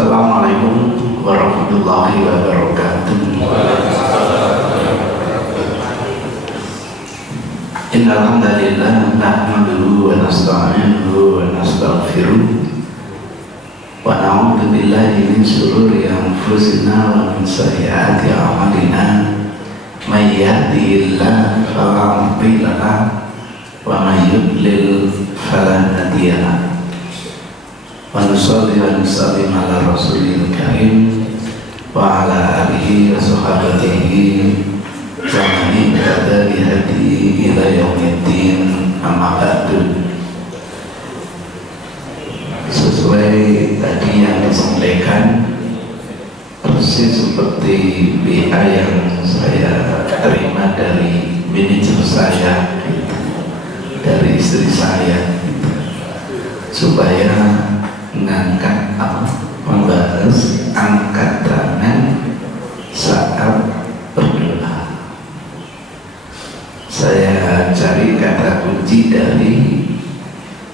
Assalamualaikum warahmatullahi wabarakatuh. Innal hamdalillah nahmaduhu wa nasta'inuhu wa nastaghfiruh wa na'udzu billahi min shururi anfusina wa min sayyiati a'malina. May yahdihillahu fala mudilla lahu wa may yudlil fala hadiya lahu. Wa nusalli wa nusallim ala rasulil karim wa ala alihi wa sahbihi wa man ihtada bi hadihi ila yaumiddin, amma ba'du. Sesuai tadi yang disampaikan, persis seperti WA yang saya terima dari manajer saya, dari istri saya, supaya mengangkat membahas angkat tangan saat berdoa. Saya cari kata kunci dari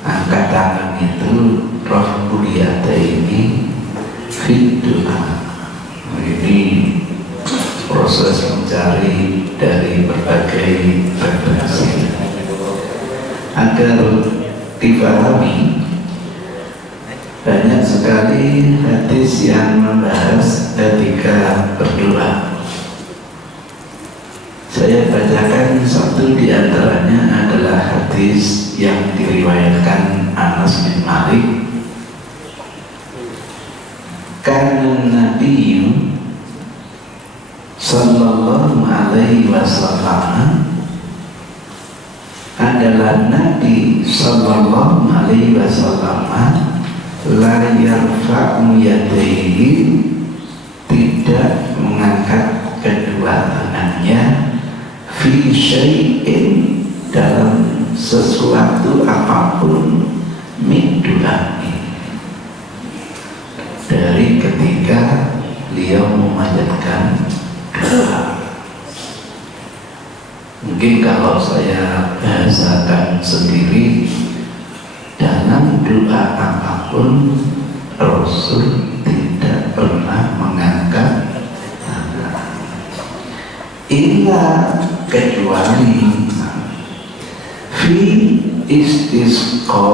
angkat tangan itu, raf'ul yadaini fid du'a. Ini proses mencari dari berbagai referensi agar dipahami. Banyak sekali hadis yang membahas etika berdoa. Saya bacakan satu di antaranya adalah hadis yang diriwayatkan Anas bin Malik. Kana Nabi sallallahu alaihi wasallam, adalah Nabi sallallahu alaihi wasallam, la yarfa'u yadayhi, tidak mengangkat kedua tangannya, fi syai'in, dalam sesuatu apapun, min du'a'i, dari ketika beliau memanjatkan doa. Mungkin kalau saya bahasakan sendiri, dalam doa apapun Rasul tidak pernah mengangkat tangan, illa kecuali fi istisqa,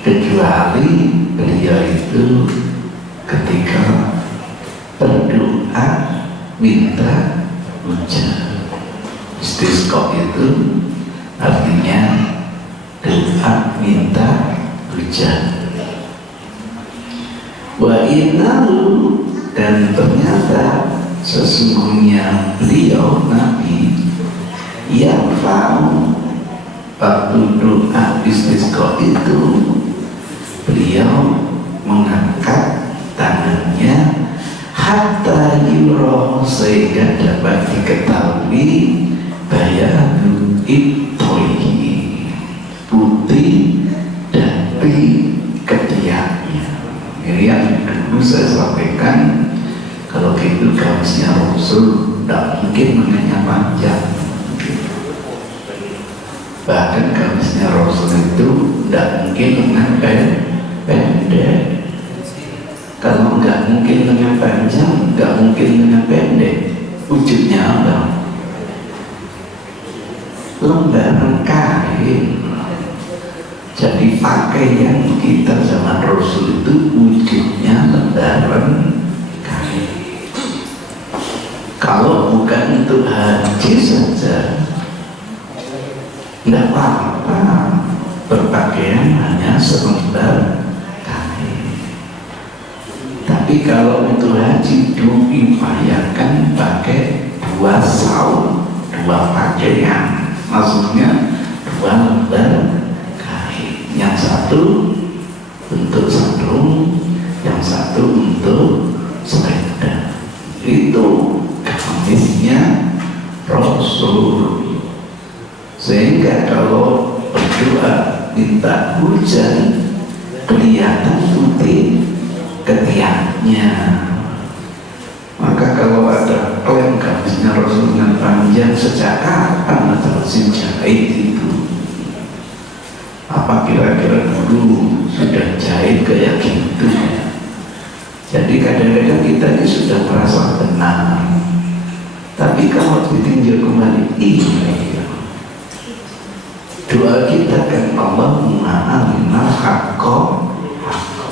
kecuali beliau itu ketika berdoa minta hujan. Istisqa itu artinya doa minta hujan. Wa innahu, dan ternyata sesungguhnya beliau Nabi yang fa'u, waktu doa istisqa itu beliau mengangkat tangannya, hatta yura, sehingga dapat diketahui bayanu ibtoihi, putih dari ketiaknya. Ini yang dulu saya sampaikan, kalau gitu garisnya Rasul tidak mungkin lengannya panjang. Bahkan garisnya Rasul itu tidak mungkin lengan pendek. Kalau nggak mungkin lengan panjang, nggak mungkin lengan pendek, wujudnya apa? Lembaran kain. Jadi pakaian kita zaman Rasul itu wujudnya lembaran kain. Kalau bukan untuk haji saja, tidak apa-apa, berpakaian hanya selembar kain. Tapi kalau untuk haji diupayakan pakai dua saum, dua pakaian, maksudnya dua lembar kain. Yang satu untuk sarung, yang satu untuk selendang. Itu kamisnya Rasul. Sehingga kalau berdoa minta hujan, kelihatan putih ketiaknya. Maka kalau ada klaim garisnya Rasul dengan panjang, sejak kapan mesin jahit itu? Apa kira-kira dulu sudah jahit kayak gitu? Jadi kadang-kadang kita ini sudah merasa benar, tapi kalau ditinjau kembali, iya, doa kita kan Allahumma arinal haqqa haqqa.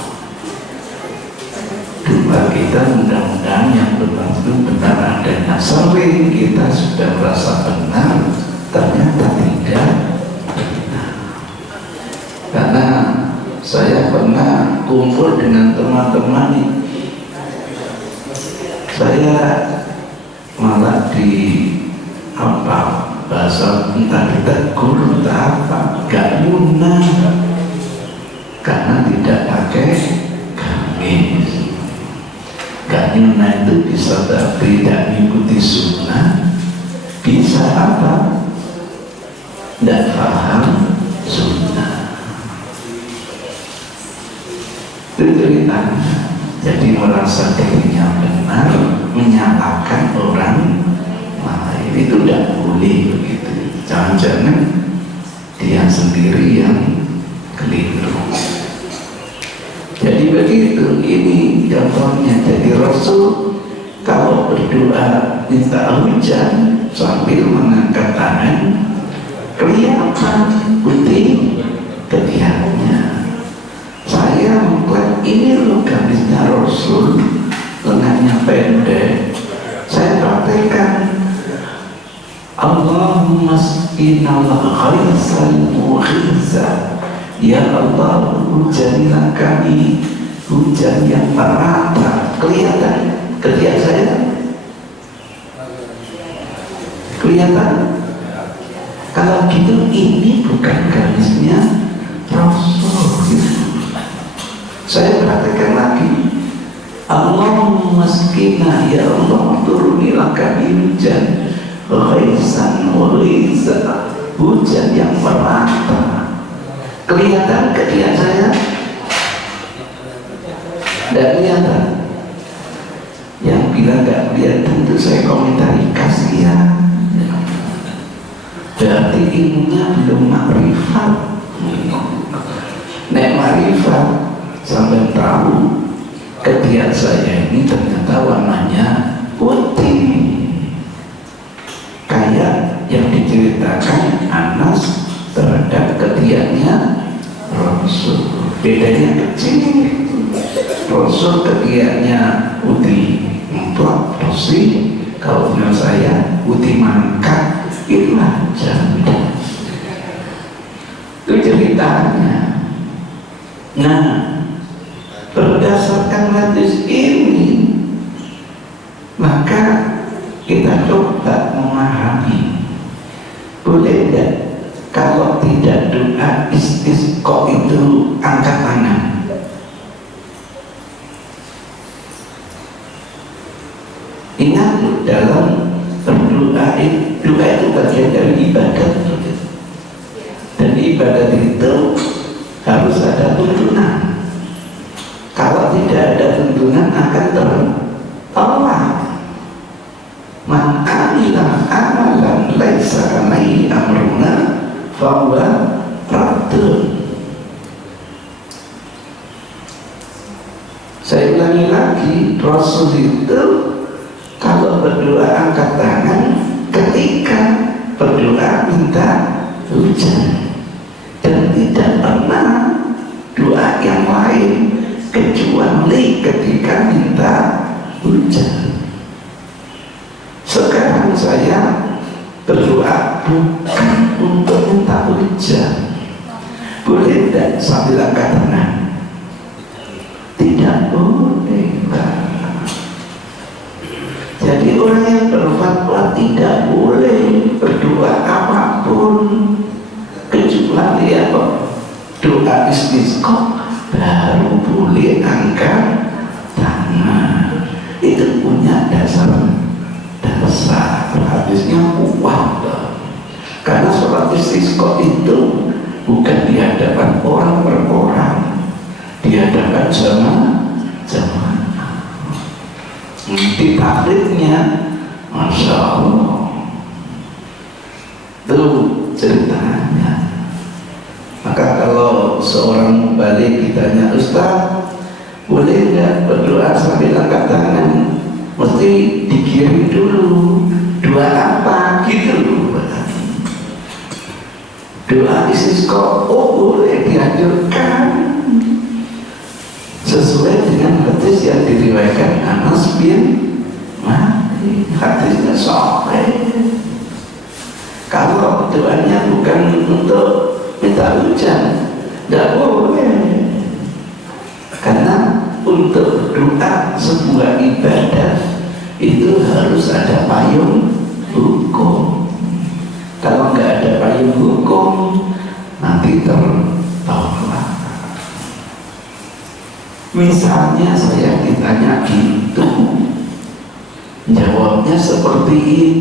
Doa kita mudah-mudahan yang benar itu benar adanya. Sering kita sudah merasa benar, ternyata tidak benar. Karena saya pernah kumpul dengan teman-teman, saya malah di bahasa entah ditegur entah apa, gak nyuna karena tidak pakai gamis. Gak nyuna itu bisa tidak mengikuti sunnah, bisa apa? Tidak paham sunnah. Itu ceritanya. Jadi merasa dirinya benar, menyalahkan orang lain, itu tidak boleh begitu. Jangan-jangan dia sendiri yang keliru. Jadi begitu, ini contohnya. Jadi Rasul kalau berdoa minta hujan sambil mengangkat tangan, kelihatan putih ketiaknya. Saya mengklaim ini loh garisnya Rasul, lengannya pendek. Saya praktekkan Allahumma sqinal ghaisal mughitha. Ya Allah, hujanilah kami hujan yang merata. Kelihatan ketiak saya? Kelihatan? Kalau gitu ini bukan garisnya Rasul gitu. Saya perhatikan lagi, Allahumma sqina, ya Allah turunilah kami hujan ghaisan mughitha, hujan yang merata. Kelihatan ketiak saya? Tidak kelihatan. Yang bilang tidak kelihatan itu saya komentari, kasihan. Berarti ilmunya belum makrifat. Nek makrifat sampai tahu ketiak saya ini ternyata warnanya putih, kayak yang diceritakan Anas terhadap ketiaknya Rasul. Bedanya kecil, Rasul ketiaknya putih mutlak bersih, kalau menurut saya putih mangkat. Itulah jaminan. Itu ceritanya. Nah, berdasarkan hadis ini, maka kita coba memahami, boleh tidak kalau tidak doa istisqa itu angkat tangan? Ingat dalam berdoa itu bagian dari ibadat, dan ibadat itu harus ada tuntunan. Kalau tidak ada tuntunan akan tertolak. Man amila amalan laisa alaihi amruna fahuwa raddun. Saya ulangi lagi, Rasul itu kalau berdoa angkat tangan ketika berdoa minta hujan, dan tidak pernah doa yang lain kecuali ketika minta hujan. Sekarang saya berdoa bukan untuk minta hujan, boleh tidak sambil angkat tangan? Tidak boleh. Jadi orang yang berfatwa tidak boleh berdoa apapun kecuali apa? Doa istisqa baru boleh angkat tangan. Itu punya dasar hadisnya kuat. Karena sholat istisqa itu bukan di hadapan orang per orang, di hadapan jamaah. Di taklidnya, Masya Allah, itu ceritanya. Maka kalau seorang mubalik ditanya, Ustaz, Boleh nggak berdoa sambil angkat tangan? Mesti dikirim dulu. Doa apa? Gitu loh. Doa istisqa, oh boleh dianjurkan sesuai dengan hadis yang diriwayatkan Anas bin Malik. Hadisnya sahih. Kalau doanya bukan untuk minta hujan, tidak boleh. Karena untuk doa sebuah ibadah itu harus ada payung hukum. Kalau nggak ada payung hukum, nanti tertolak. Misalnya saya ditanya gitu, jawabnya seperti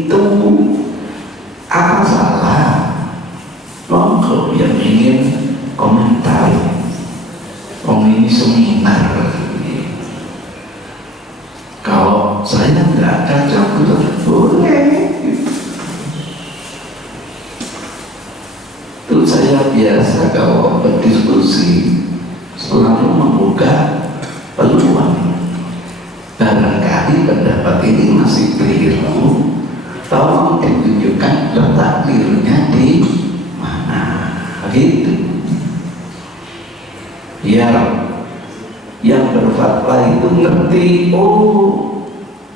itu, apa salah? Monggo yang ingin komentar. Ini seminar. Kalau saya nggak cocok, boleh. Itu saya biasa kalau berdiskusi selalu membuka peluang. Barangkali pendapat ini masih keliru, tolong ditunjukkan letak kelirunya di mana, begitu. Biar yang berfatwa itu ngerti, oh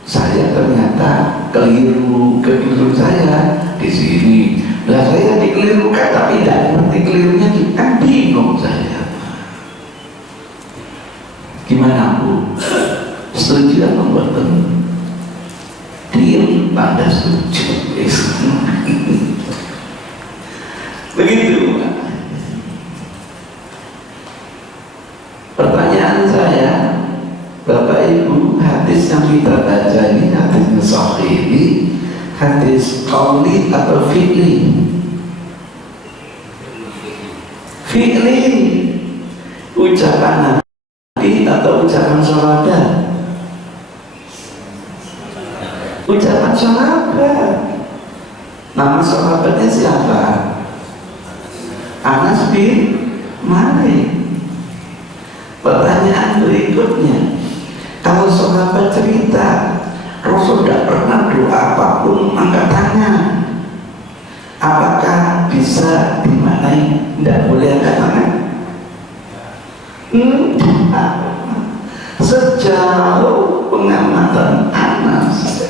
saya ternyata keliru saya di sini. Lah saya dikelirukan tapi tidak ngerti kelirunya, kan bingung saya. Gimana Bu? Setuju atau enggak? Diam pada setuju. Begitu. Pertanyaan saya, Bapak Ibu, hadis yang kita baca ini hadisnya sahih ini, hadis qauli atau fi'li? Fi'li, ucapan Nabi atau ucapan sahabat? Ucapan sahabat. Nama sahabatnya siapa? Anas bin Malik. Pertanyaan berikutnya, kalau sahabat cerita Rasul tidak pernah doa apapun angkat tangan, apakah bisa dimaknai tidak boleh angkat tangan? Sejauh pengamatan Anas,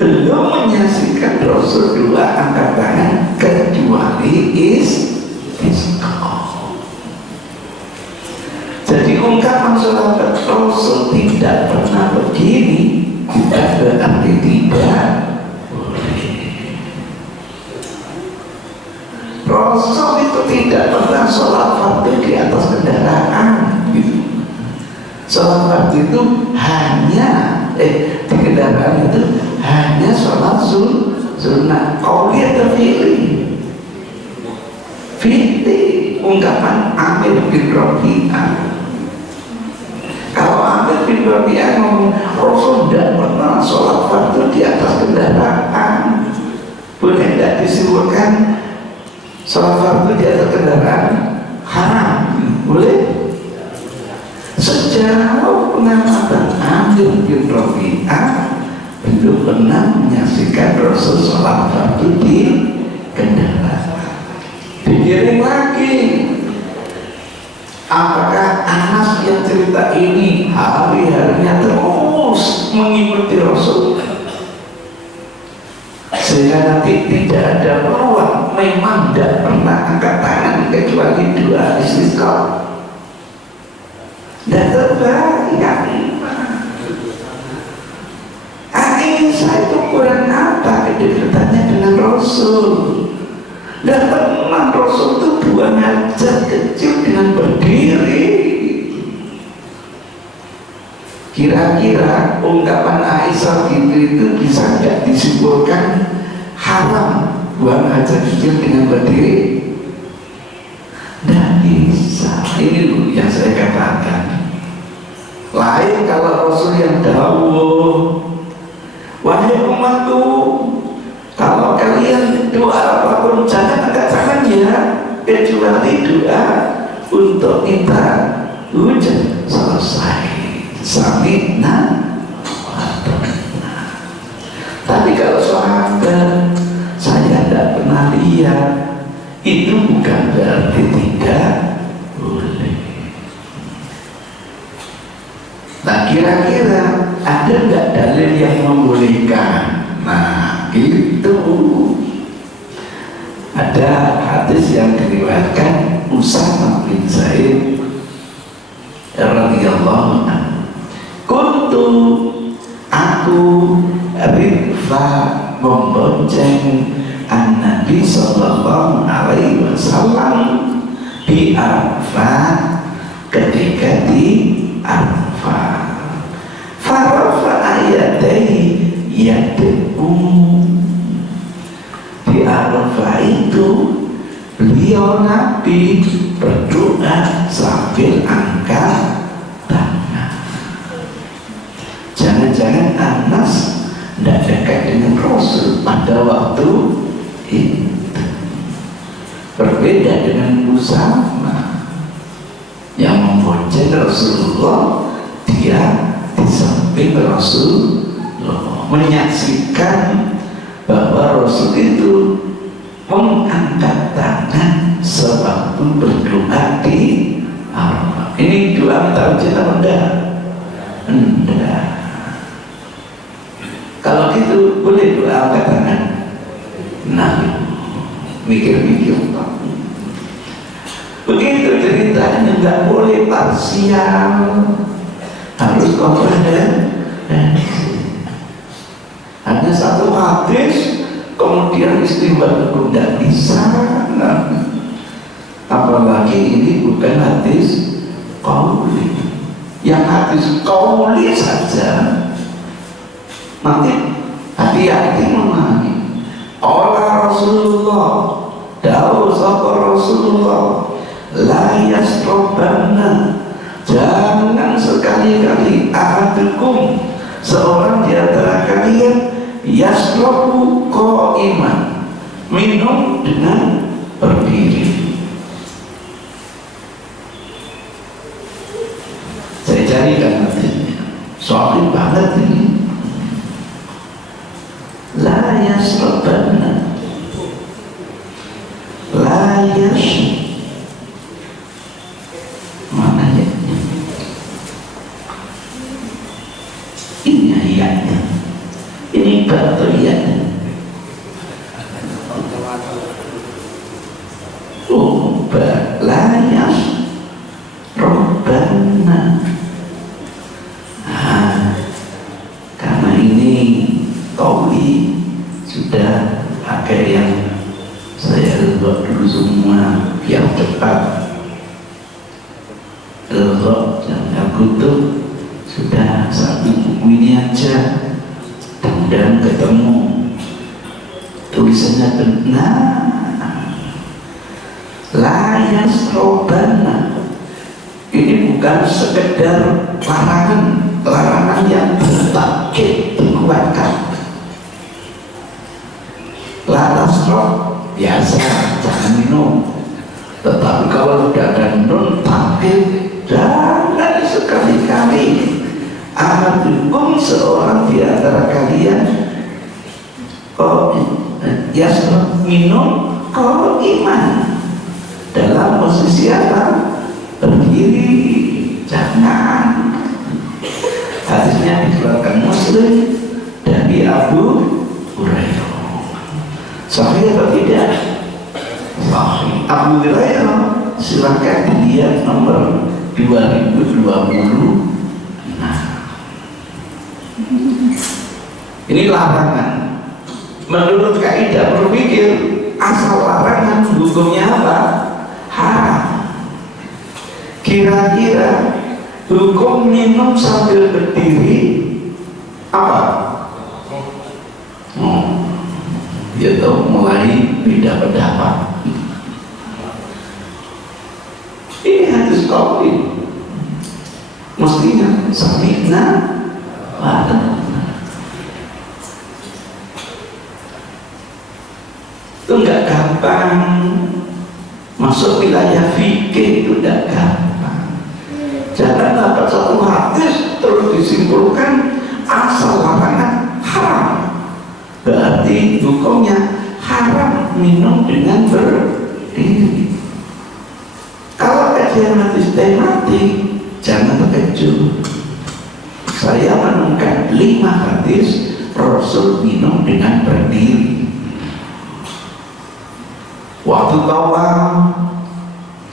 belum menyaksikan Rasul doa angkat tangan kecuali istisqa. Jadi ungkapan sahabat Rasul tidak pernah begini bukan berarti tidak boleh. Rasul itu tidak pernah sholat fardu di atas kendaraan gitu. Sholat fardu itu hanya di kendaraan itu hanya sholat sunnah. Qauli atau fi'li? Fi'li. Ungkapan Amir bin Rabi'ah. Kalau Amir bin Rabi'ah ngomong Rasul tidak pernah sholat fardu di atas kendaraan, boleh tidak disimpulkan sholat fardu di atas kendaraan haram? Boleh? Sejauh pengamatan Amir bin Rabi'ah belum pernah menyaksikan Rasul sholat fardu di kendaraan. Dikirim lagi, apakah Anas yang cerita ini hari-harinya terus mengikuti Rasul sehingga nanti tidak ada peluang, memang tidak pernah angkat tangan kecuali doa istisqa? Dan terbayang akhirnya saya itu kurang apa kedekatannya dengan Rasul. Dan pernah Rasul itu buang hajat kecil dengan berdiri. Kira-kira ungkapan Aisyah itu bisa tidak disimpulkan haram buang hajat kecil dengan berdiri? Tidak bisa. Ini loh yang saya katakan. Lain kalau Rasul yang dawuh, wahai umatku, kalau kalian doa apapun jangan angkat tangan ya, kecuali doa untuk minta hujan. sami'na wa ata'na. Tapi kalau sahabat saya tidak pernah lihat, itu bukan berarti tidak boleh. Nah, kira-kira ada nggak dalil yang membolehkan? Nah, itu ada hadis yang diriwayatkan Usamah bin Zaid radhiyallahu anhu. Kuntu, aku Riffa membonceng An-Nabi sallallahu alaihi wasallam di Arafah, ketika di Arafah. Farafa ayatei yad'u. Di Arafah itu beliau Nabi berdoa sambil angkat tangan. Jangan-jangan Anas tidak dekat dengan Rasul pada waktu itu. Berbeda dengan Usamah yang membonceng Rasulullah, dia di samping Rasulullah, menyaksikan bahwa Rasul itu mengangkat tangan sewaktu berdoa di Arafah. Ini doa minta ujian apa enggak? Enggak. Kalau gitu boleh doa angkat tangan. Nah, mikir-mikir. Begitu ceritanya, nggak boleh parsial, harus komprehensi. Hanya satu hadis kemudian istimewa tidak bisa. Nah, apalagi ini bukan hadis qauli. Yang hadis qauli saja nanti hati-hati memahami. Allah Rasulullah, dawuh sapa Rasulullah, la yasrobanna, jangan sekali-kali ahadukum, seorang di antara kalian, yasrobu qa'iman, minum dengan berdiri. Saya carikan hadisnya, soalnya banget ini. La yasrobanna, la mana ya? Ini ayatnya, ini batu ayatnya. Oh, balayas robbana. Karena ini qauli, sudah agak yang saya buat dulu semua yang cepat. Al-Ghab dan Al-Kutub sudah satu buku ini aja, dan ketemu tulisannya benar. Layas robana, ini bukan sekedar larangan yang bertakit dikuatkan. Lantas roh biasa, jangan minum. Tetapi kalau sudah ada nun takit, jangan sekali-kali ahadukum, seorang di antara kalian, minum iman dalam posisi apa? Berdiri, jangan. Hadisnya dikeluarkan Muslim dari Abu Hurairah. Sahih atau tidak? Sahih. Abu Hurairah, silakan dilihat nomor 2020. Nah, ini larangan. Menurut kaidah berpikir, asal larangan hukumnya apa? Haram. Kira-kira hukum minum sambil berdiri apa? Dia tahu mulai beda pendapat. Ini hadis qauli, mestinya sami'na wa ata'na. Itu enggak gampang. Masuk wilayah fikih itu enggak gampang. Jangan dapat satu hadis terus hukumnya haram minum dengan berdiri. Kalau kajian hadis tematik, jangan terkejut. Saya menemukan 5 hadis Rasul minum dengan berdiri. Waktu tawaf,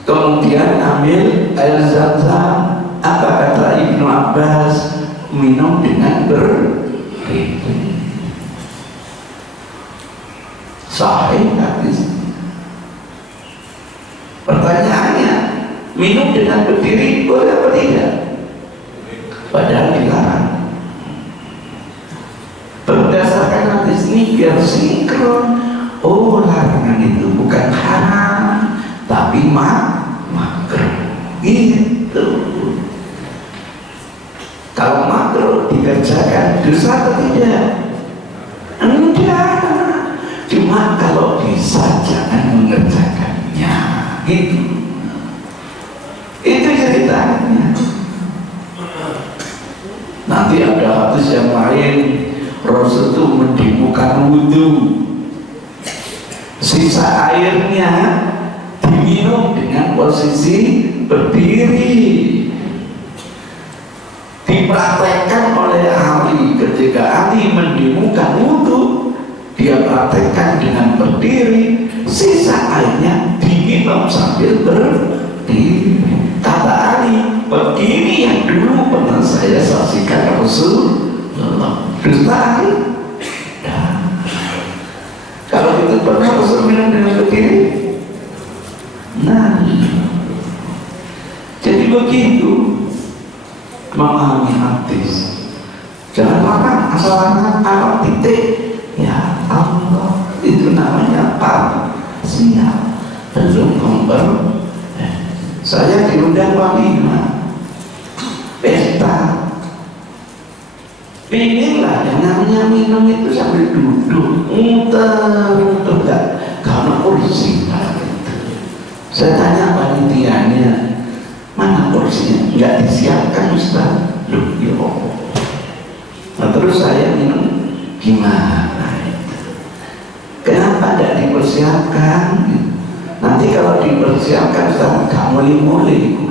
kemudian ambil air zam-zam, apa kata Ibnu Abbas, minum dengan berdiri. Sahih hadis. Pertanyaannya, minum dengan berdiri boleh apa tidak? Padahal dilarang. Berdasarkan hadis ini biar sinkron. Oh, larangan itu bukan haram, tapi makruh. Gitu. Kalau makruh dikerjakan dosa atau tidak? Enggak. Cuma kalau bisa jangan mengerjakannya. Gitu. Itu ceritanya. Nanti ada hadis yang lain, Rasul itu mendirikan wudhu, sisa airnya diminum dengan posisi berdiri. Dipraktekkan oleh Ali ketika Ali mendirikan wudhu, dia praktekkan dengan berdiri, sisa airnya diminum sambil berdiri. Kata Ali, begini yang dulu pernah saya saksikan Rasulullah. Dusta Ali? Ya. Kalau itu pernah Rasul minum dengan berdiri? Nah, jadi begitu memahami hadis. Jangan larang, asal larang awal titik. Ya Allah, itu namanya siap belum memper. Saya diundang walimah pesta, pinginlah yang namanya minum itu sambil duduk muter-muter karena kursi. Saya tanya panitianya, mana kursinya? Nggak disiapkan Ustaz. Loh, ya Allah. Nah, terus saya minum gimana itu? Kenapa tidak dipersiapkan? Nanti kalau dipersiapkan Ustaz, gak mulai-mulai.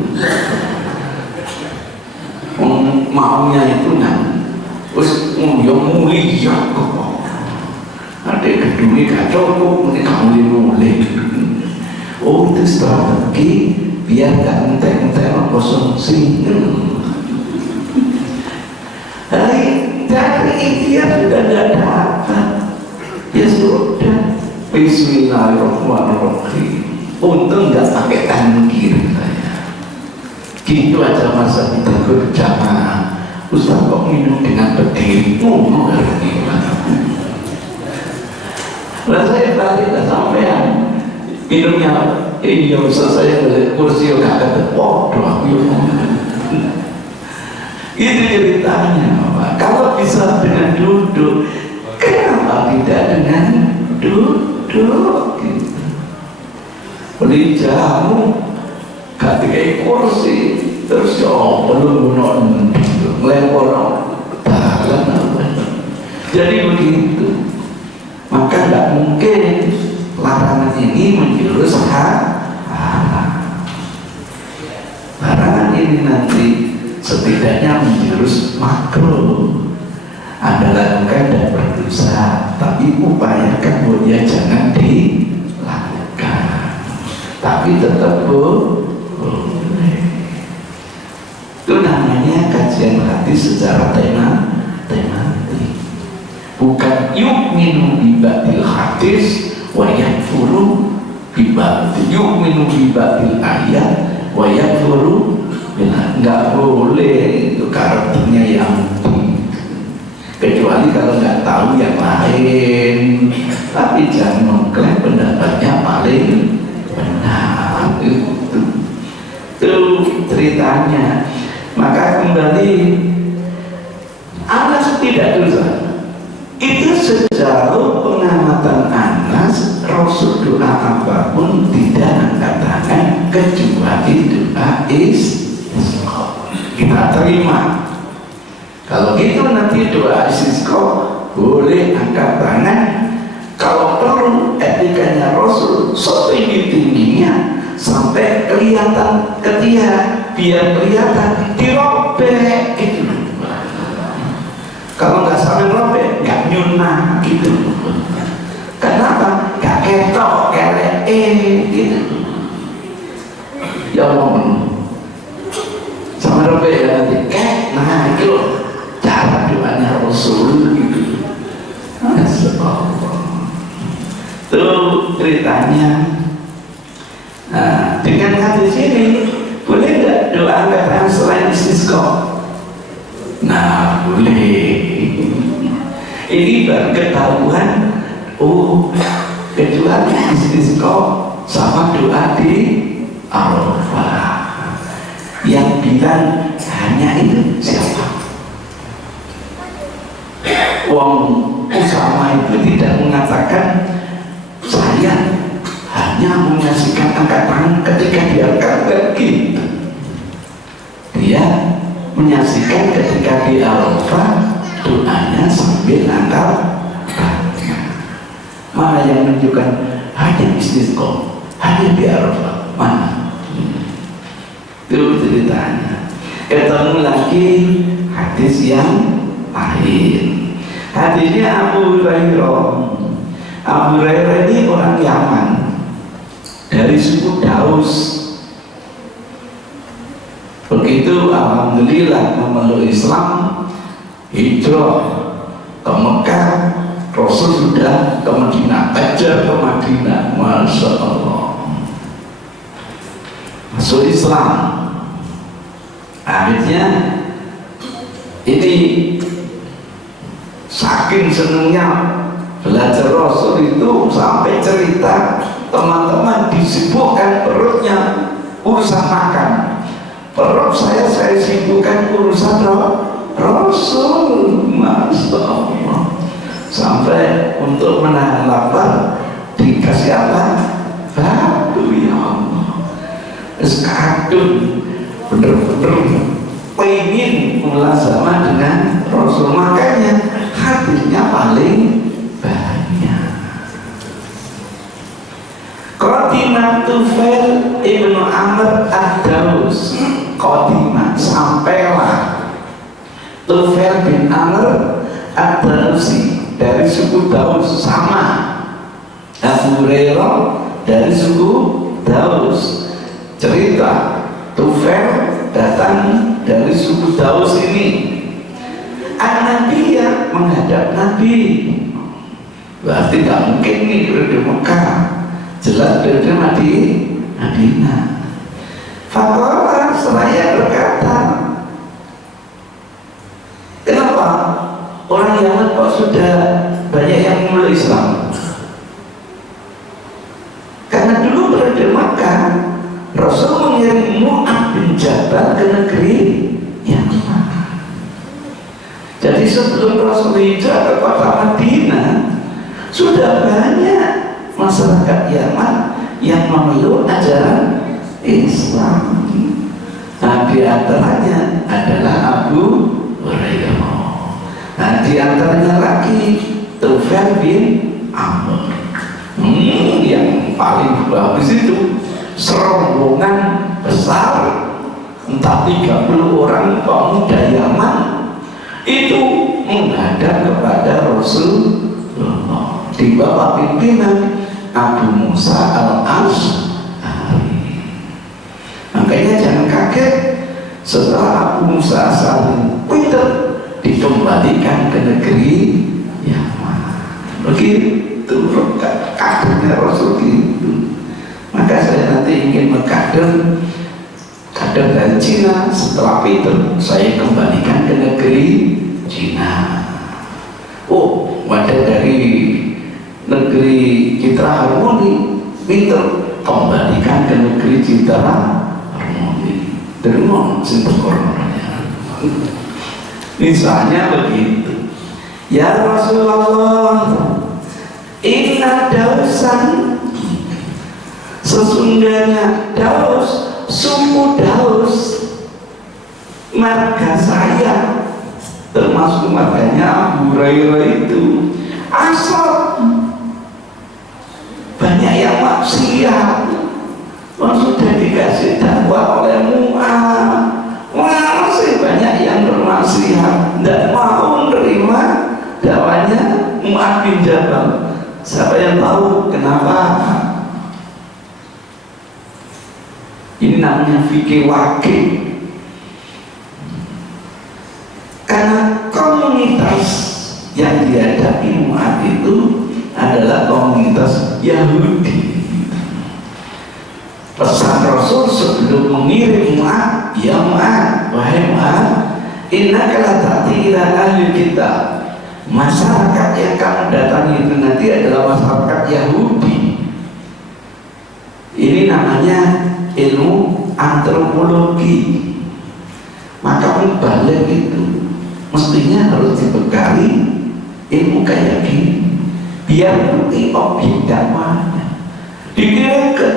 Maunya itu terus yang mulia kok. Ada kedua gak cukup, ini gak mulai-mulai. Oh, itu strategi biar gak entek-entek konsumsi. Dari ikhtiar sudah gak dapat. Ya sudah, Bismillahirrahmanirrahim. Untung nggak pakai tangan kiri saya. Gitu aja masa kita berjamaah. Ustaz kok minum dengan berdiri? Ngomong gimana? Lah saya balik lah sampean minumnya. Iya Ustaz, saya beli kursi nggak ada. Waduh, aku ngomong. Itu ceritanya, Pak. Kalau bisa dengan duduk, kenapa tidak dengan duduk gitu? Beli jamu gak dikai kursi terus belum ngelempor dalam apa. Jadi begitu, maka tidak mungkin larangan ini menjurus haram. Larangan ini nanti setidaknya menjurus makruh. Anda lakukan dan berdosa, tapi upayakan bahwa dia jangan dilakukan, tapi tetap boleh. Itu namanya kajian hadis secara tematik, bukan yu'minu bibatil hadis wa yakfuru bibatil, yu'minu bibatil ayat wa yakfuru. Nggak boleh, itu karakternya yang kecuali kalau nggak tahu yang lain. Tapi jangan mengklaim pendapatnya paling benar. Itu ceritanya. Maka kembali, Anas tidak dosa. Itu sejauh pengamatan Anas, Rasul doa apapun tidak angkat tangan kecuali doa istisqa. Kita terima. Kalau gitu nanti doa istisqa boleh angkat tangan Kalau perlu etikanya Rasul setinggi-tingginya sampai kelihatan ketiak, biar kelihatan dirobek gitu. Kalau nggak sampai robek, nggak nyunah gitu. Kenapa? Nggak ketok, kelek gitu. Ya Allah, sama robek ya nanti kek. Nah itu cara doanya Rasul gitu. Masya Allah. Itu ceritanya. Nah, dengan hadis ini boleh nggak doa angkatan selain istisqa? Nah, boleh. Ini baru ketahuan. Oh, kecuali istisqa sama doa di Arafah. Yang bilang hanya itu siapa? Wong Usama itu tidak mengatakan saya hanya menyaksikan angkat tangan ketika diangkat gitu. Dia menyaksikan ketika di Arafah doanya sambil angkat tangan. Mana yang menunjukkan hanya istisqa, hanya di Arafah? Mana? Itu ceritanya. Ketemu lagi hadis yang lain. Hadisnya Abu Hurairah. Abu Hurairah ini orang Yaman dari suku Daus. Begitu alhamdulillah memeluk Islam, hijrah ke Mekah, Rasul sudah ke Madinah, ajar ke Madinah, Masya Allah, masuk Islam. Akhirnya ini saking senangnya belajar Rasul itu sampai cerita teman-teman disibukkan perutnya urusan makan. Perut saya sibukkan urusan Rasul, Masya Allah. Sampai untuk menahan lapar dikasih apa? Batu, ya Allah. Sekadun bener-bener pengen mulazamah dengan Rasul, makanya hadisnya paling banyak. Qatimah Tufail ibnu Amr ad-Daus. Qatimah, sampailah Tufail bin Amr ad-Dausi dari suku Daus, sama Abu Hurairah dari suku Daus. Cerita Tufail datang dari suku Daus ini. An-Nabi menghadap Nabi. Berarti tidak mungkin nih dari Mekah, jelas dari Madinah. Faqala, seraya berkata, kenapa orang Yaman kok sudah banyak yang mulai Islam? Karena dulu berada di Mekah, Rasul mengirim Mu'adh bin Jabal ke negeri Yaman. Jadi sebelum Rasul hijrah ke kota Madinah, sudah banyak masyarakat Yaman yang memeluk ajaran Islam. Nah, di antaranya adalah Abu Hurairah. Nah, di antaranya lagi Tufail bin Amr. Yang paling bagus itu serombongan besar, entah 30 orang pemuda Yaman itu menghadap kepada Rasulullah di bawah pimpinan Abu Musa al-Asy'ari. Makanya jangan kaget setelah Abu Musa al-Asy'ari dikembalikan ke negeri Yaman. Begitu kadernya Rasul itu. Maka saya nanti ingin mengkader dari Cina. Setelah itu saya kembalikan ke negeri Cina. Oh, ada dari negeri Citra Harmoni, pinter, kembalikan ke negeri Citra Harmoni. Dari mana simpul koronanya? Misalnya begitu. Ya Rasulullah, inna Dausan, sesungguhnya Daus, suku Daus, marga saya, termasuk marganya Abu Hurairah itu, asal banyak yang maksiat. Sudah dikasih dakwah oleh masih banyak yang bermaksiat, tidak mau menerima dakwahnya Mu'adz bin Jabal. Siapa yang tahu kenapa? Ini namanya fikih wakil. Karena komunitas yang dihadapi Mu'adz itu adalah komunitas Yahudi. Pesan Rasul sebelum mengirim Mu'adz, ya Mu'adz, wahai Mu'adz, innaka la ta'ti ila ahli kitab. Masyarakat yang kamu datangi itu nanti adalah masyarakat Yahudi. Ini namanya ilmu antropologi. Maka mubalik itu mestinya harus dibekali ilmu kayak gini, biar ngerti objek dakwahnya. Dikirim ke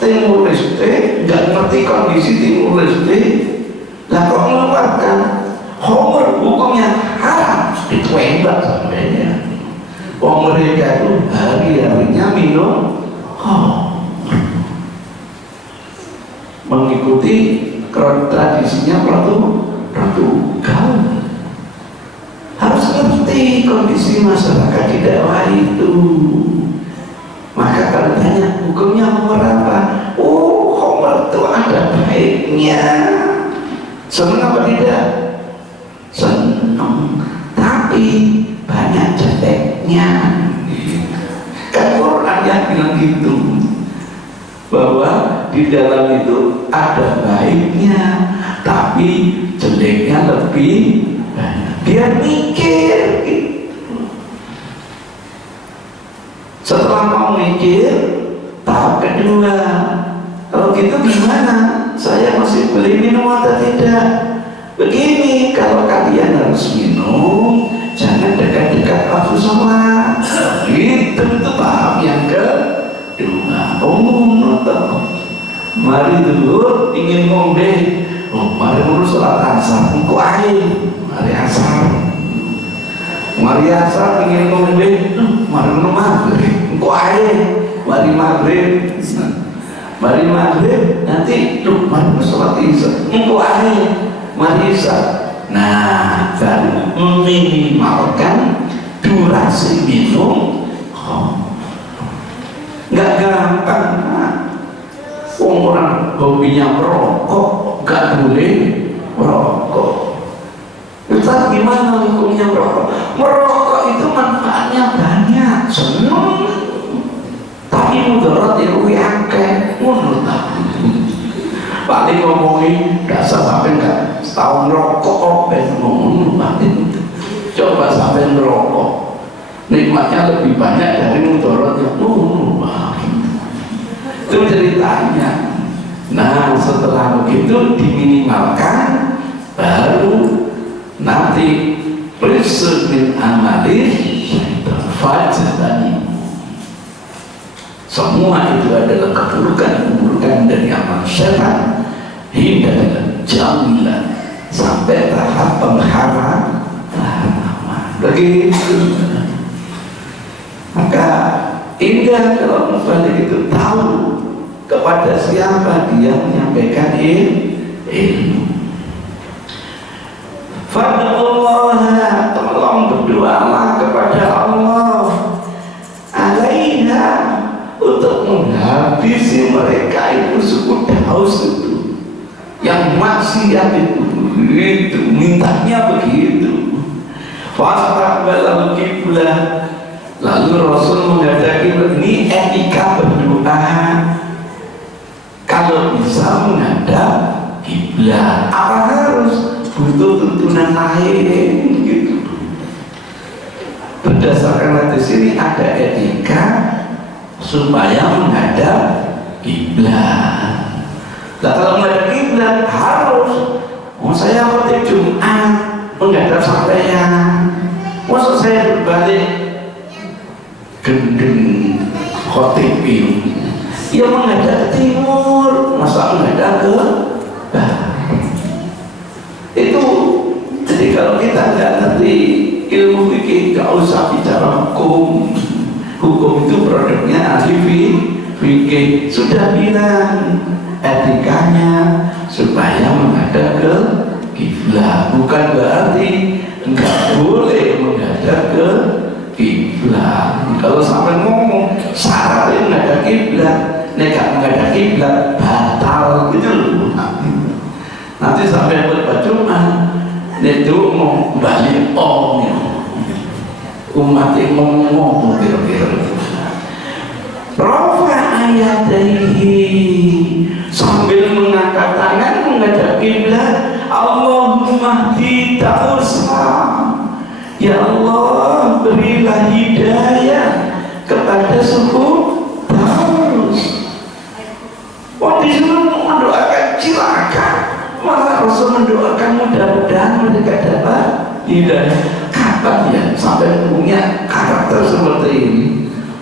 Timur Leste, nggak ngerti kondisi Timur Leste, lah kok mengeluarkan homer hukumnya haram, ditembak sampai. Wong mereka itu hari-harinya minum mengikuti tradisinya Portugal. Harus ngerti kondisi masyarakat di daerah itu. Maka kalau tanya hukumnya homer apa? Oh, homer itu ada baiknya. Senang apa tidak? Senang. Tapi banyak jeleknya. Kan Quran yang bilang gitu, bahwa di dalam itu ada baiknya, tapi jeleknya lebih banyak. Biar mikir gitu. Setelah mau mikir, tahap kedua, kalau gitu gimana? Saya masih beli minum atau tidak? Begini, kalau kalian harus minum, jangan dekat-dekat nafsu sholat. Itu tahap yang kedua. Nonton. Mari dulu ingin ngombe, mari dulu sholat asar, engkau air, mari asar. Mari asar ingin ngombe, mari minum maghrib, engkau air, mari maghrib. Mari maghrib, nanti mari sholat isya, engkau air, mari isya. Nah, baru meminimalkan durasi minum. Nggak gampang. Orang hobinya merokok, nggak boleh merokok. Ustaz, gimana hukumnya merokok? Merokok itu manfaatnya banyak, seneng, tapi mudarat yang lebih akeh. Menurut aku paling ngomongin dasar sampai nggak setahun rokok, ngomong paling coba sampai merokok, nikmatnya lebih banyak dari mudarat yang itu ceritanya. Nah, setelah begitu diminimalkan, baru nanti prinsipin amalih fajtani. Semua itu adalah keburukan dari amal setan hingga jamilah sampai tahap pengharaman. Begitu. Maka indah kalau mubalik itu tahu kepada siapa dia menyampaikan ilmu. Fadlullah, tolong berdoalah kepada Allah alaiha, untuk menghabisi mereka itu suku Daus itu yang maksiat itu mintanya begitu. Fastaqbalal qiblah, lalu Rasul menghadapi ini etika berdoa. Kalau bisa menghadap kiblat, apa harus butuh tuntunan lain gitu. Berdasarkan hadis ini ada etika supaya menghadap kiblat. Nah, kalau menghadap kiblat harus, saya khotib Jumat menghadap sampeyan, masa saya berbalik gendeng khotib itu, ya menghadap ke timur, masa menghadap ke barat. Itu jadi kalau kita nggak ngerti ilmu fikih, nggak usah bicara hukum Hukum itu produknya ahli fikih. Sudah bilang etikanya supaya menghadap ke kiblat, bukan berarti enggak boleh menghadap ke kiblat. Kalau sampai ngomong syaratnya menghadap kiblat, nek menghadap kiblat batal gitu loh. Nanti sampai berpercuma itu mau balik umat yang ngomong kira-kira Rafa ayatihi sambil mengangkat tangan menghadap kiblat, Allahumma hdita Usman, ya Allah berilah hidayah kepada suku Taus. Disuruh mendoakan cilaka, malah Rasul mendoakan mudah-mudahan mereka dapat hidayah. Kapan ya sampai punya karakter seperti ini?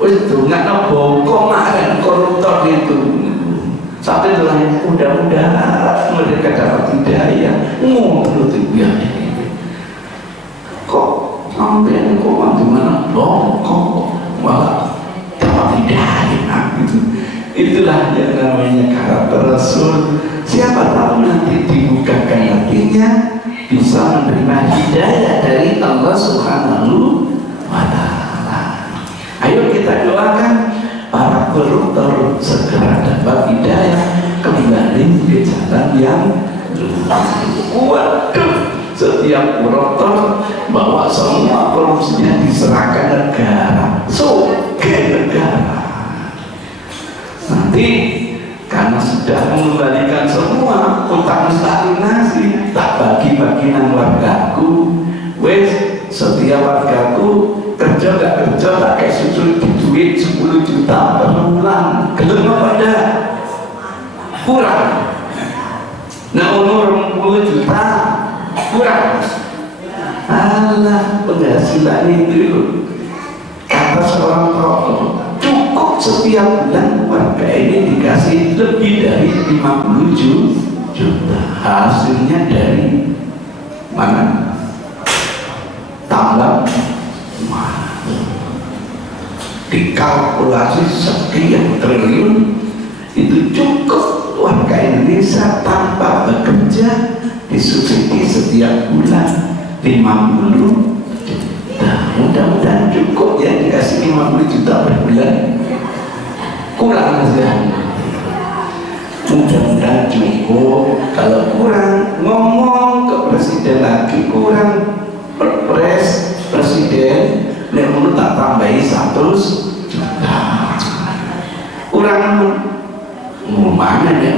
Itu nggak bau kemarin koruptor itu sampai telah mudah-mudahan mereka dapat hidayah. Ngobrol tuh ya, kok sampai kok gimana bongkok malah dapat hidayah gitu. Itulah yang namanya karakter Rasul. Siapa tahu nanti dibukakan hatinya bisa menerima hidayah dari Allah Subhanahu wa Ta'ala. Ayo kita doakan para koruptor segera dapat hidayah kembali ke jalan yang lurus. Waduh, setiap koruptor bahwa semua korupsinya diserahkan negara, negara. Nanti karena sudah mengembalikan semua utang lunasi, tak bagi-bagi nang wargaku. Wes setiap wargaku kerja gak kerja tak kayak susu duit 10 juta per bulan. Gelem apa dah? Kurang. Nah umur 10 juta kurang. Alah penghasilan itu kata seorang tokoh cukup setiap bulan warga ini dikasih lebih dari 50 juta. Hasilnya dari mana? Tambang. Dikalkulasi sekian triliun itu cukup warga Indonesia tanpa bekerja disubsidi setiap bulan 50 juta. Mudah-mudahan cukup ya dikasih 50 juta per bulan. Kurang saja. Mudah-mudahan cukup. Kalau kurang ngomong ke presiden lagi, kurang perpres presiden nek menurut tak tambahi 100 juta. Kurang mana nek.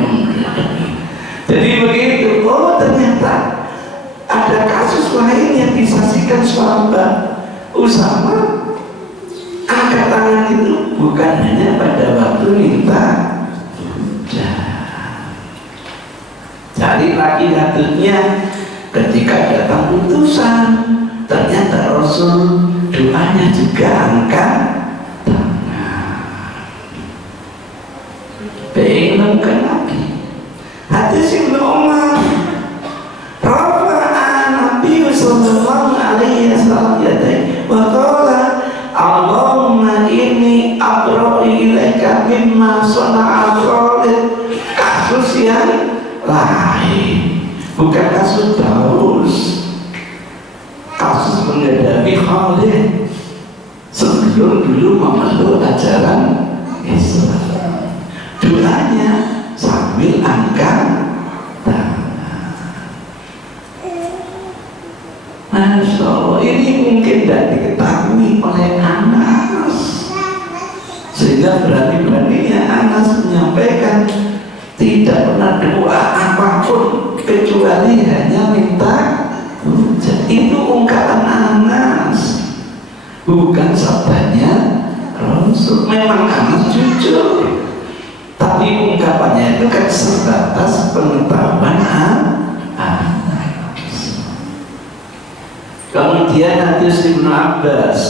Jadi begitu. Oh ternyata ada kasus lain yang disaksikan sahabat Usama. Angkat tangan itu bukan hanya pada waktu minta cari lagi hatutnya ketika datang putusan. Ternyata Rasul doanya juga angkat tangan. Pengen lagi hadis Ibnu Umar, Rafa'a Nabi sallallahu alaihi wasallam yadayhi wa qala Allahumma inni abra'u ilaika mimma sana'a Khalid. Kasus yang lain, bukan kasus Daus, kasus menghadapi Khalid sebelum dulu memeluk ajaran Islam. Doanya sambil angkat tangan. Masya Allah, ini mungkin tidak diketahui oleh Anas, sehingga berani-beraninya Anas menyampaikan tidak pernah doa apapun kecuali hanya minta hujan. Itu ungkapan Anas, bukan sabdanya Rasul. Memang Anas jujur, tapi ungkapannya itu kan sebatas pengetahuan Anas. Kemudian hadis Ibnu Abbas,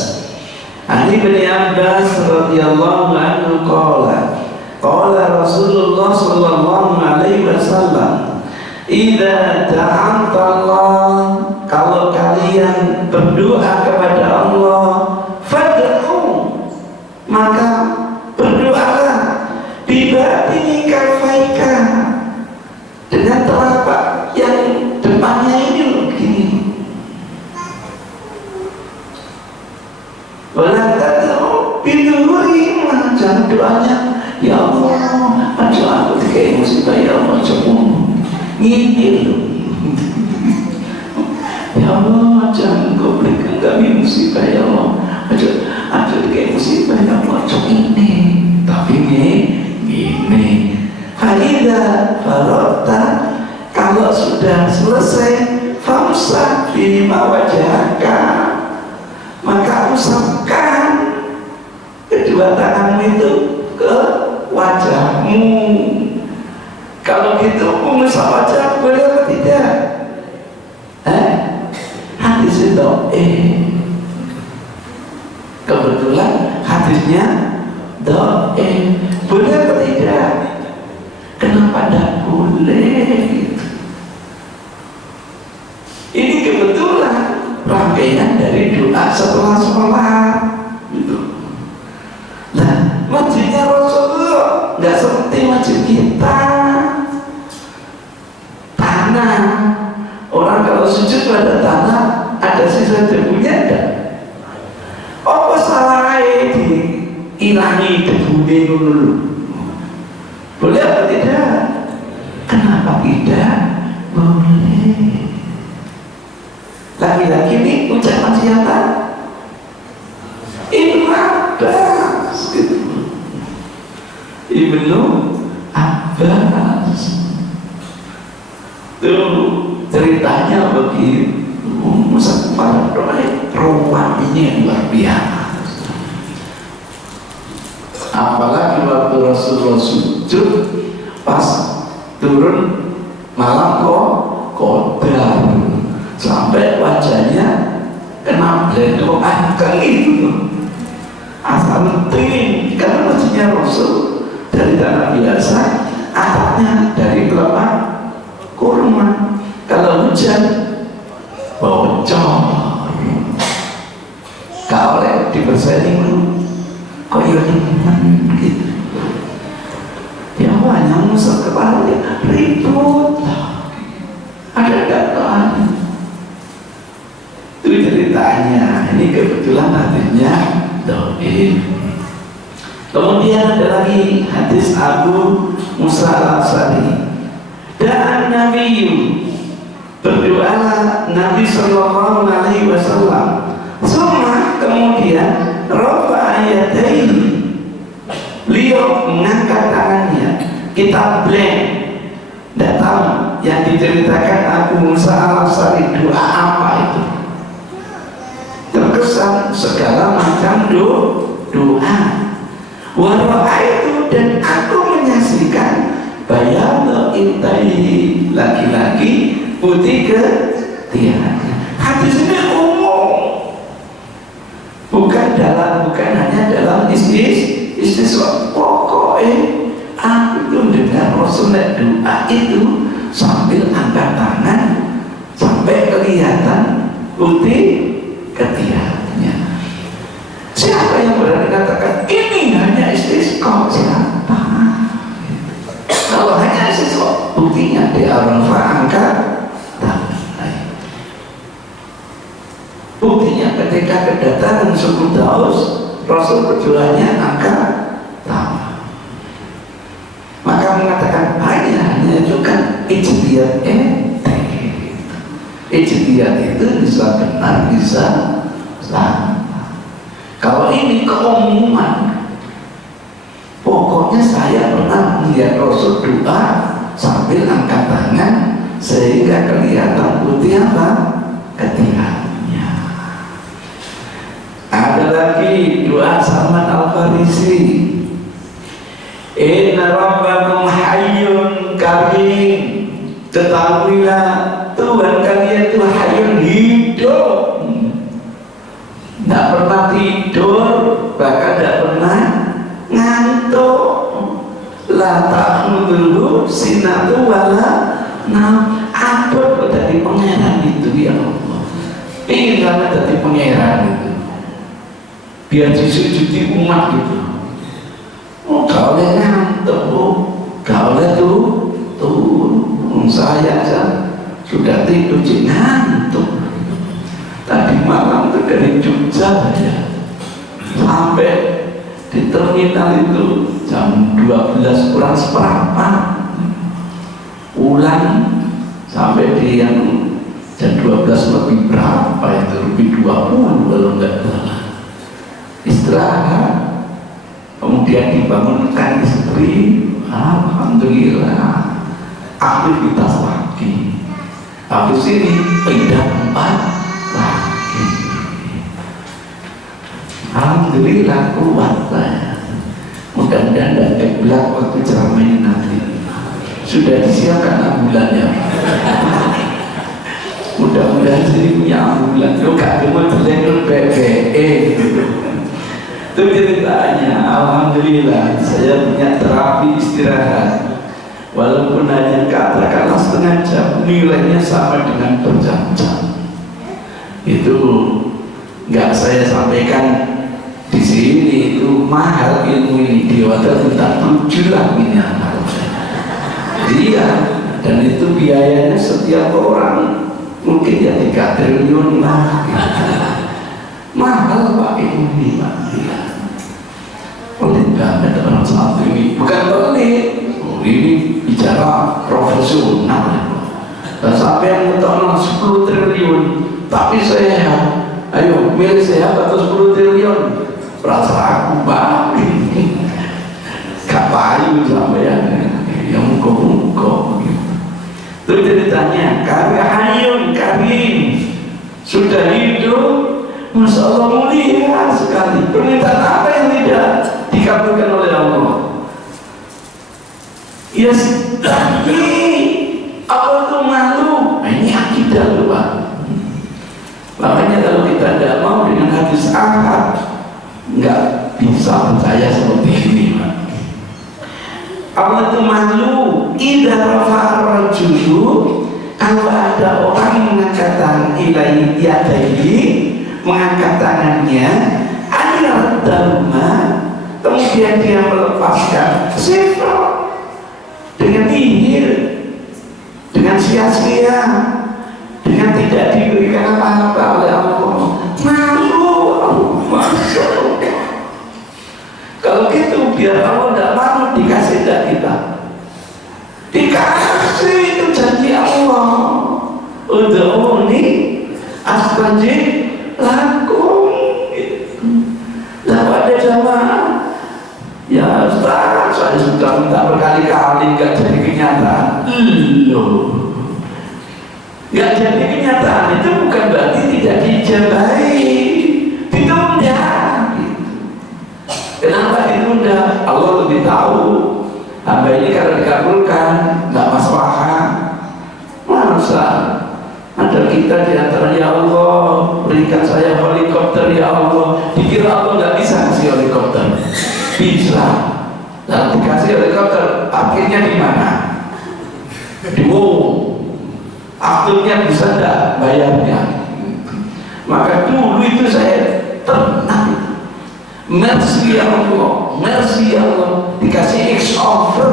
Ali bin Abbas radhiyallahu anhu qala Rasulullah sallallahu alaihi wasallam, idza ta'anta Allah, kalau kalian berdoa kepada Allah, fad'u, doanya, ya Allah, aja aku dikai musibah, ya Allah, coba ngini loh. Ya Allah, aja engkau berikan kami musibah, ya Allah, aja dikai musibah, ya Allah, coba ini. Tapi gini, Faidah farota, kalau sudah selesai, famsah bima wajhaka, maka usapkan kedua tanganmu itu ke wajahmu. Kalau gitu mengusap wajah boleh atau tidak? Hadis itu kebetulan hadisnya boleh atau tidak? Kenapa tidak boleh? Ini kebetulan rangkaian dari doa setelah sholat gitu. Nah, masjidnya Rasulullah nggak seperti masjid kita, tanah. Orang kalau sujud pada tanah ada sisa debunya enggak? Apa salahnya diilangi debunya dulu? Boleh atau tidak? Kenapa tidak? Boleh. Lagi-lagi ini ucapan siapa? Ibnu Abbas gitu. Ibnu Abbas tuh ceritanya begitu. Masa para roman ini luar biasa. Apalagi waktu Rasulullah sujud pas turun malam Qadar, sampai wajahnya kena blendokan itu asal tin, karena masjidnya Rasul dari tanah biasa, atapnya dari kelapa kurma. Kalau hujan bocor, gak oleh dibersihin kok ya gitu. Ya hanya musik kepala ribut, ada dataan. Itu ceritanya. Ini kebetulan hadisnya dhaif. Kemudian ada lagi hadis Abu Musa al-Asy'ari. Dan Nabi berdoalah Nabi Sallallahu Alaihi Wasallam. Semua kemudian rafa ayataihi, beliau mengangkat tangannya. Kita blank, tidak tahu yang diceritakan Abu Musa al-Asy'ari doa apa itu. Terkesan segala macam doa. Wara'a itu, dan aku menyaksikan bayana intai, laki-laki putih ketiaknya. Hadis ini umum, bukan hanya dalam istisqa. Pokoknya aku itu dengar Rasulullah doa itu sambil angkat tangan sampai kelihatan putih ketiaknya. Siapa yang berani katakan ini hanya istisqa? Siapa? Kalau hanya istisqa, buktinya di Arafah angkat tangan. Buktinya ketika kedatangan suku Daus, Rasul berdoanya angkat tangan. Maka mengatakan hanya itu kan ijtihad ente. Ijtihad itu bisa benar, bisa salah. Kalau ini keumuman, pokoknya saya pernah melihat Rasul doa sambil angkat tangan sehingga kelihatan putih apa? Ketiaknya. Ada lagi doa Salman Al-Farisi. Inna rabbakum hayyun karim. Ketahuilah Tuhan kalian itu hayyun, hidup, tidak pernah tidur, bahkan tidak pernah ngantuk. La ta'khudhuhu sinatun wala naum. Apa dari pangeran itu, ya Allah? Ingin banget dari pangeran itu, biar disujudi umat gitu. Oh, kau boleh ngantuk, kau boleh tuh saya aja sudah tidur ngantuk. Tadi malam itu dari Jogja ya, sampai di terminal itu jam 12 kurang seperempat, pulang sampai di yang jam 12 lebih berapa itu, lebih 20 kalau enggak salah. Istirahat, kemudian dibangunkan istri, alhamdulillah aktivitas lagi. Habis ini pindah tempat lagi. Alhamdulillah kuat saya. Mudah-mudahan tidak kebelah waktu ceramah ini nanti. Sudah disiapkan ambulannya. Mudah-mudahan sini punya ambulan. Lo gak cuma terlengkar BPE. Itu ceritanya. Alhamdulillah saya punya terapi istirahat. Walaupun hanya katakanlah setengah jam, nilainya sama dengan berjam-jam. Itu nggak saya sampaikan di sini, itu mahal ilmu ini. Di hotel minta 7 lah minimal. Iya, dan itu biayanya setiap orang mungkin ya 3 triliun lah. Mahal Pak ilmu ini, Pak. Pelit banget orang satu ini, bukan pelit. Ini bicara profesional. Dan sampai yang mentok 10 triliun, tapi sehat. Ayo, milih sehat atau 10 triliun? Perasaan aku Pak. Gak payu sampean. Yang muka-muka. Itu ceritanya, Hayun Karim sudah hidup, Masya Allah mulia sekali. Permintaan apa yang tidak dikabulkan oleh Allah? Ya tapi apa itu malu? Nah, ini akidah loh Pak. Makanya kalau kita tidak mau dengan hadis ahad, nggak bisa percaya seperti ini Pak. Apa itu malu? Idza rafa'a rajulu, kalau ada orang mengangkat tangan ilai yadaihi, mengangkat tangannya, ayat dharma, kemudian dia melepaskan sifat dengan ihir, dengan sia-sia, dengan tidak diberikan apa-apa oleh Allah. Malu, Masya Allah. Kalau gitu biar Allah tidak malu, dikasih tidak kita? Dikasih, itu janji Allah. Ud'uni astajib lakum. Nah pada jamaah, ya Ustaz, saya sudah minta berkali-kali nggak jadi kenyataan. Loh, nggak jadi kenyataan itu bukan berarti tidak dijabahi, ditunda. Kenapa ditunda? Allah lebih tahu. Hamba ini kalau dikabulkan nggak masalah. Masa ada kita di antara, ya Allah berikan saya helikopter ya Allah. Dikira Allah nggak bisa kasih helikopter? Bisa. Dan dikasih helikopter, akhirnya di mana? Di akhirnya bisa enggak bayarnya? Maka dulu itu saya tenang. Mercy ya Allah, mercy ya Allah, dikasih X-over.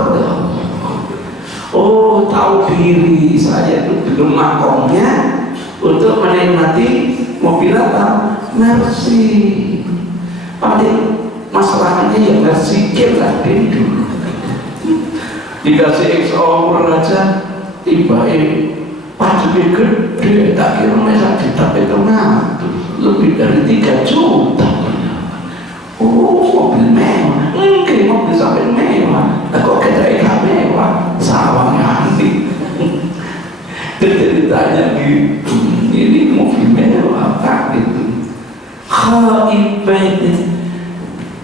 Oh, tahu diri saya itu belum makomnya untuk menikmati mobil apa? Mercy. Paling masalahnya yang nggak sikit lah dulu. Dikasih X-over aja, tiba-tiba pajaknya gede, tak kira masa juta petronas lebih dari 3 juta. Oh, mobil mewah, mungkin mobil sampai mewah. Nah, kok kita ikan mewah, sawang nanti. Ceritanya gitu, ini mobil mewah, tak gitu. Khaibah,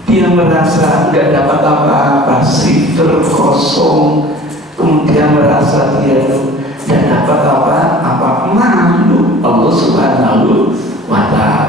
dia merasa nggak dapat apa-apa, sifir kosong, kemudian merasa dia tidak dapat apa-apa, malu Allah Subhanahu wa Ta'ala.